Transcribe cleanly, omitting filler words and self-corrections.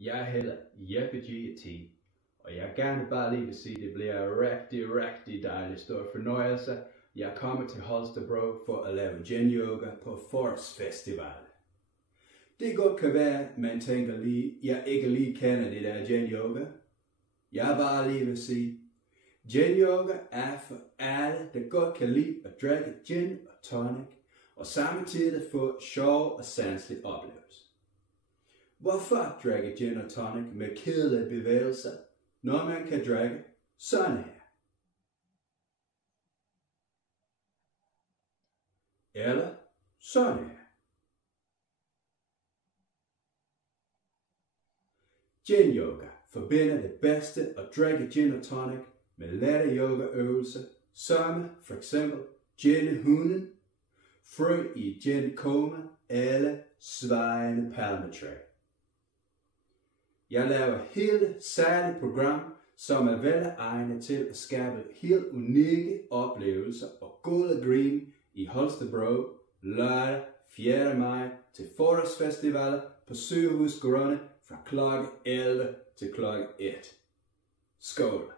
Jeg hedder Jeppe G.T. og jeg gerne bare lige vil sige, at det bliver rigtig dejligt stor fornøjelse. Jeg kommer til Holstebro for at lave Yin Yoga på Forest Festival. Det godt kan være, at man tænker lige, jeg ikke lige kender det der Yin Yoga. Jeg bare lige vil sige, Yin Yoga er for alle, der godt kan lide at drikke gin og tonic, og samtidig få sjov og sanselig oplevelse. Hvorfor drikke gin og tonic med kedelige bevægelser, når man kan drikke sådan her? Eller sådan her. Yin Yoga forbinder det bedste at drikke gin og tonic med lette yogaøvelser, som for eksempel gin i hunden, frø i gin koma eller svajende palmetræ. Jeg laver helt særligt program, som er velegnet til at skabe helt unikke oplevelser og gode grin i Holstebro lørdag 4. maj til Forest Festival på Sygehusgrunde fra kl. 11 til kl. 1. Skål!